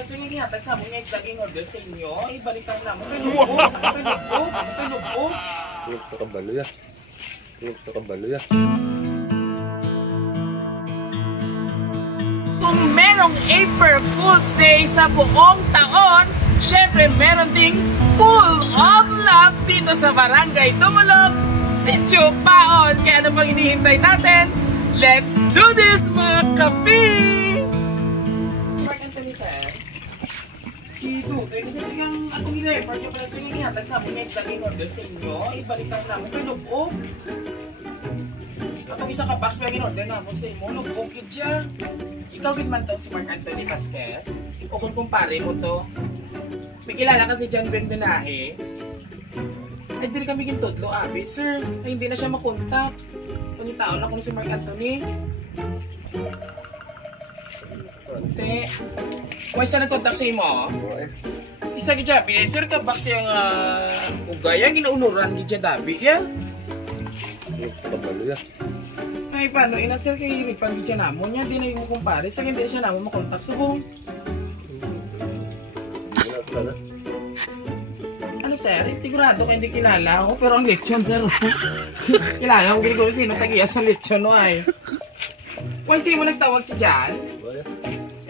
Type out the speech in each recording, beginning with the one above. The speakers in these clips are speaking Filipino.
pala sir, yung hinatag sa among isda in order sa inyo. Ibalikan namin. Pinubok. Tulog sa kabalo ya. Kung merong April Fool's Day sa buong taon, syempre meron ding full of love dito sa Barangay Tumulog, Sitio Paon. Kaya ano bang hinihintay natin? Let's do this mga kapi! Mark Anthony sir, si Tutoy, kasi sigang atong i-refer nyo pala sir yung ihatag sa among isda in order sa inyo. Ibalikan namin kay Lubog. Atong isa ka box pa yung in-order namin sa inyo. Lubog yun dyan. Ikaw din man to si Mark Anthony Vasquez. O kung kumpare mo to, may kilala kasi dyan Ben Benahe. Ay din kami gintudlo, abi. Sir, ay hindi na siya makontak. Kung tao na kung si Mark Anthony. Ate, kung isa nag-contact sa imo, isa gijabi, sir ka box yung ugaya, ginaunuran gijabi, ya? Ay, paano? Ina, sir, kay refund gidya namo niya, di na yung kumpare, sir, hindi siya namo makontak sa buong. Ano, sir? Sigurado ka hindi kilala ako, pero ang lechon, sir. Kilala ko, giniguro sino tagiya sa lechon, no, ay. Kung sino mo nagtawag si Jan?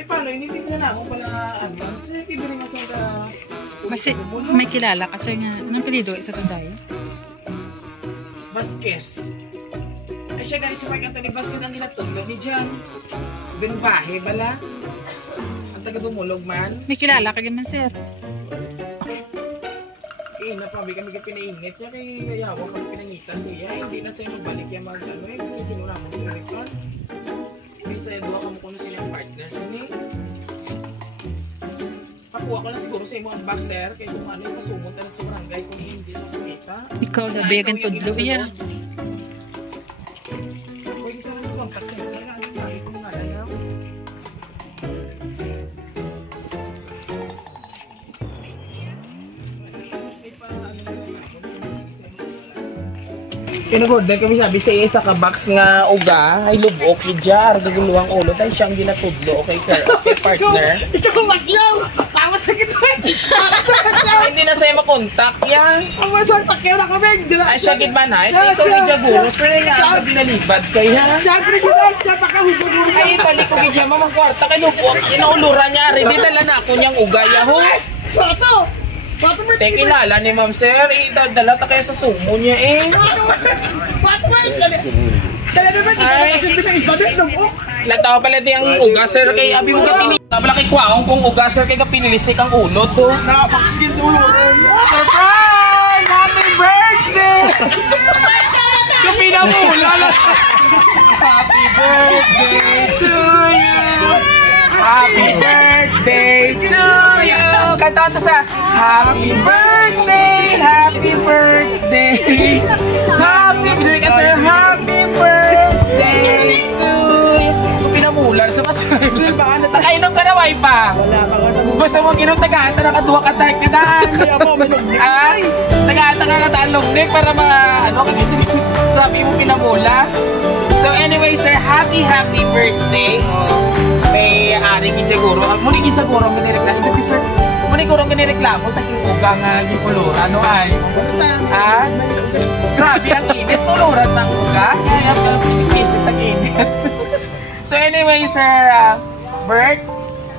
Eh, paano? Inipit na ako pala, advance. Eh, tibo rin nga sa Kasi may kilala ka, sir, nga. Anong pilido? Isa to dahil? Vasquez. Ay, siya guys, si Mark Anthony Vasquez ang ginatulog ni Jan. Benbahe, bala? Ang taga-dumulog man. May kilala ka naman, sir. Napabi kami ka pinainit niya kay yawa kami pinangita siya. Hindi na sa'yo magbalik yung mag-ano eh. Kasi sinura mo yung record. Kaya sa'yo doon kami kung sino yung partners niya. Pakuha ko na siguro sa imo ang boxer. Kaya kung ano yung pasumot na sa barangay kung hindi sa kumita. Ikaw na bagan tudlo iya. Pwede sa lang contact sa ito. Ano bakit mo nga lang. Pinag-order kami sabi sa isa ka box nga uga ay lubok gidya gaguluang ulo tay siyang ginatudlo okay partner. Ito maglaw. Tawa sa gitna. Hindi na saya makontak yan. Ang masal pakyaw na kami. Ay siya gid man ay ito gidya guro pero nga binalibad kay ha. Syempre gid siya pakahugod. Ay balik ko gidya mamang kwarta kay lubok inauluran niya rin dala na ako niyang uga yaho. Toto. Kilala ni Ma'am Sir, idadala ta kaya sa sumo niya eh. Ay, lataw pala di ang uga sir kay abi mo kapini. Tabla kay kwaong kung uga sir kay kapinilisik ang ulo to. Nakapakaskin tuluran. Surprise! Happy birthday! Kapina mo lala. Happy birthday to you. Happy birthday to you. Kanta to sa Happy birthday, happy birthday. Happy birthday ka sir, happy birthday to you. Kung pinamulan sa masayang. Nakainom ka na wife pa? Wala ka. Gusto mong inom taga-ata nakaduha ka tayo kitaan. Ay, taga-ata ka kataan longnek para mga ano sabi mo pinamula. So anyway sir, happy birthday. May aring gitsaguro. Muli gitsaguro ang ginireklamo. Ito sir, muli guro ang ginireklamo sa kinugang gipulura. Ano ay? Grabe ang init. Puluran ng uga. Kaya pisik-pisik sa init. So anyway sir, Bert,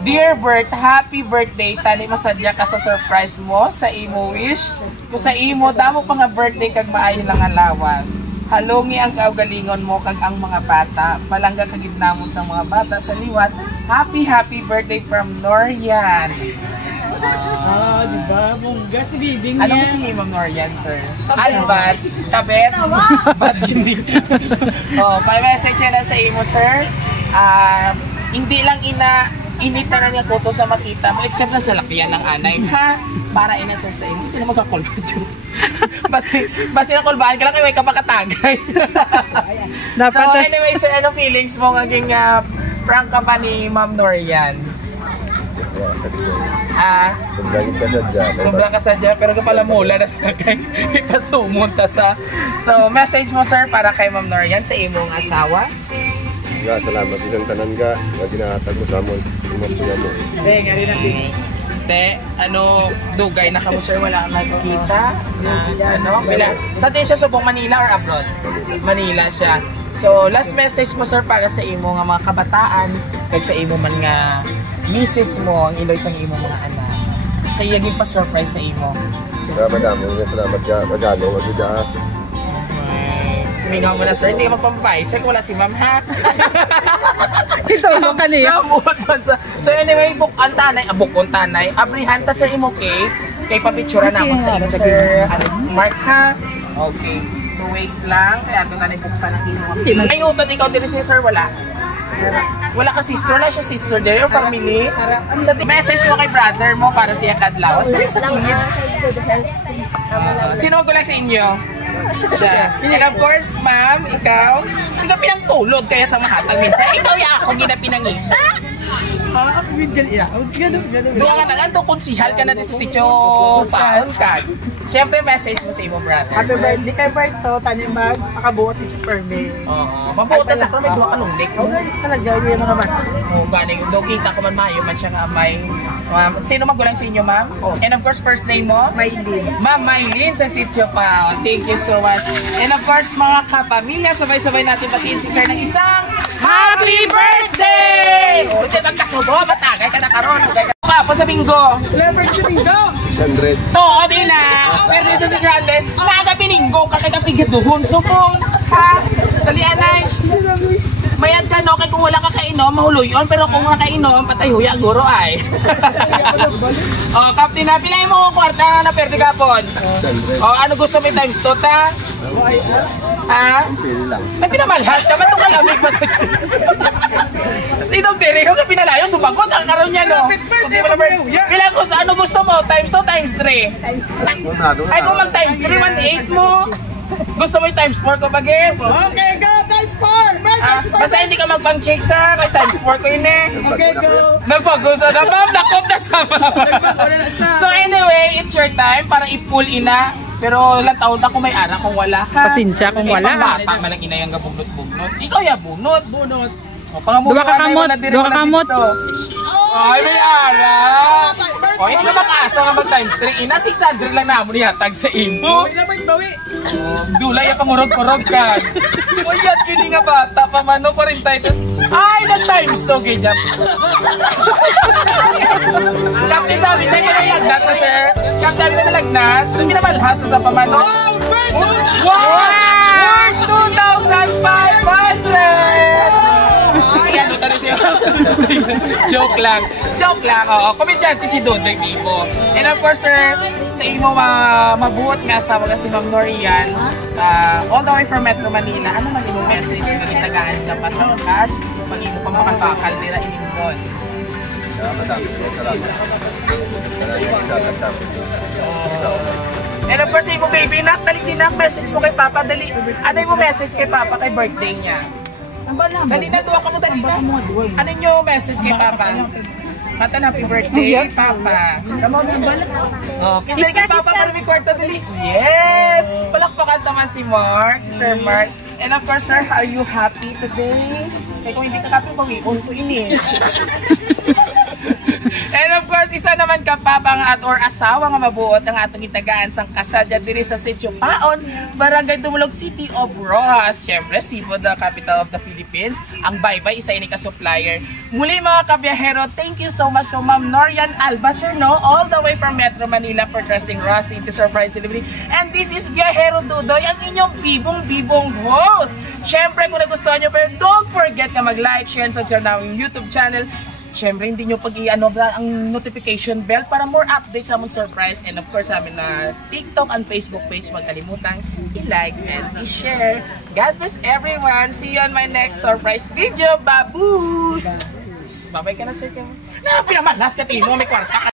dear Bert, happy birthday. Tani masadya ka sa surprise mo sa imo wish. Kung sa imo, damo pa nga birthday kag maayo lang ang lawas. Halungi ang kaugalingon mo kag ang mga bata. Palangga kagidnamon sa mga bata sa liwat. Happy birthday from Norian. Diba? Bongga si bibing niya. Ano mo si Ma'am Norian, sir? Albat? Kabet? Bad gini. May message na sa imo, sir. Hindi lang inita na niya koto sa makita mo except na sa lakyan ng anay ha para ina-sir sa imo hindi na magkakolba dyan basi na kolbahan ka lang kaya may kapakatagay. So anyway sir, ano feelings mo ngaging prank ka pa ni Ma'am Norian? Sobrang kasadya pero kapala mula na sa kay ipasumunta sa so message mo sir para kay Ma'am Norian sa imong asawa? Nga, salamat din tanan ka. Nga ginahatag mo sa amon. Imapuya mo. Nga rin na si... Te, dugay na kamo sir, wala kang nakikita. Sa tayo siya subong Manila or abroad? Manila siya. So, last message mo sir para sa imo nga mga kabataan, kag sa imo man nga misis mo, ang iloy sa imo mga anak. Sa iyaging pa-surprise sa imo. Madami, salamat ka. Magalo, wag ka. Mingaw mo na sir, hindi ka magpapabay. Sir, wala si ma'am ha? Ito mo kanina. So anyway, book ang tanay. Abrihan ta sir imo kay papictura namon sa imo sir. Mark ha? Okay. So wait lang, kaya ito na buksan ang imo. Ay, utot ikaw din si sir, wala. Wala ka sister na siya, sister there, your family. Sa message mo kay brother mo para siya kadlaw. Sa kilid. Sino magulang sa inyo? And of course, ma'am, ikaw pinangtulog kaya sa mahatag minsan. Ikaw ya ako ginapinangita. Doon ka na nga, konsihal ka na din sa sityo paon ka. Siyempre, message mo sa imo, brother. Happy birthday kay Berto, tanimag, makabuot ni sa permit. Oo, mabuot na sa permit, duwa ka nung lik. Oo, talaga, yun mga bata. Oo, galing, doon kita ko man mayo, man siya nga may... Sino magulang sa inyo, ma'am? And of course, first name mo? Maylin. Ma'am Maylin sa sityo pa. Thank you so much. And of course, mga kapamilya, sabay-sabay natin batiin si sir ng isang Happy Birthday! O, hindi magkasubo, matagay ka na karon. Kapon sa bingo. Leopard sa bingo. 600. Oo, di na. Pero sa si Grande, naga bininggo ka kay kapigaduhon. Subong, ha? Dali, anay. Mayad ka, no? Kaya kung wala ka kainom, mahuloyon. Pero kung nakainom, patay huya, guro ay. O, Captain, na pilay mo kwarta na perde kapon. 600. O, ano gusto mo times 2, ta? Ha? Pili lang. Ay, pinamalhas ka. Ba't ito kalamig ba sa tiyan? Itong diri ko, pinalayo, sumagot ang karoon niya, no? Bilang gusto, ano gusto mo? Times 2, times 3? Ay, kung mag times 3, 1/8 mo. Gusto mo yung times 4 ko bagay? Okay, go! Times 4! Times 4! Basta hindi ka magpang-check sa kay times 4 ko yun eh. Okay, go! Nagpag-gusto na, ma'am. Nakop na sa So anyway, it's your time para i-pull ina. Pero ilang taon na kung may anak, kung wala ka. Pasensya kung wala. Bata man lang ina yung gabugnot-bugnot. Ikaw ya bunot. Bunot. Dua ka kamot. Dua ka kamot. Ay, may anak. O, hindi ka makaasa nga mag-times 3. Ina, 600 lang na mo niyatag sa imo. May naman bawi. Dulay ang pangurog-kurog ka. O yan, kini nga bata pa man, no? 40 ito. Ay, na-times so, gay jump. Kapti sabi, sa'yo ka nalagnat sa sir. Kapti sabi na nalagnat. Hindi naman hasa sa pamano. Wow! Worth 2,500! Yan, ito na siya. Joke lang. Joke lang, oo. Komedyante si Dodoy Vivo. And of course, sir, sa imo mabuot nga sa mga si Ma'am Norian, all the way from Metro Manila, ano man yung message na itagaan ka pa sa cash, pag-imo pang makabakal nila inindon? Madami. Salamat. And of course, sa imo baby, nak, dali din nak, message mo kay Papa, dali. Ano yung message kay Papa kay birthday niya? Dali na, duwa ka mo, dali na. Ano yung message kay Papa? Matan, happy birthday, Papa. Oh, kiss dali kay Papa para may kwarta, dali. Yes! Palakpakan naman si Mark, si Sir Mark. And of course, sir, are you happy today? Kaya kung hindi ka happy, bawion ko ini. And of course, isa naman ka Papa nga at or asawa nga mabuot ang atong itagaan sang kasadya diri sa Sitio Paon, Barangay Dumulog City of Rojas. Siyempre, Cebu, the capital of the Philippines. Ang Baybay, isa ini ka-supplier. Muli mga kabiyahero, thank you so much to Ma'am Norian Albacer, no? All the way from Metro Manila for trusting Ross into surprise delivery. And this is Biyahero Dudoy, ang inyong bibong-bibong host. Siyempre, kung nagustuhan nyo, pero don't forget na mag-like, share, and subscribe na ang YouTube channel. Siyempre, hindi nyo pag-i-ano ang notification bell para more updates sa among surprise. And of course, sa amin na TikTok and Facebook page, magkalimutang i-like and i-share. God bless everyone. See you on my next surprise video. Babush! Babay ka na, sir. Pinamalas ka, timo. May kwarta ka.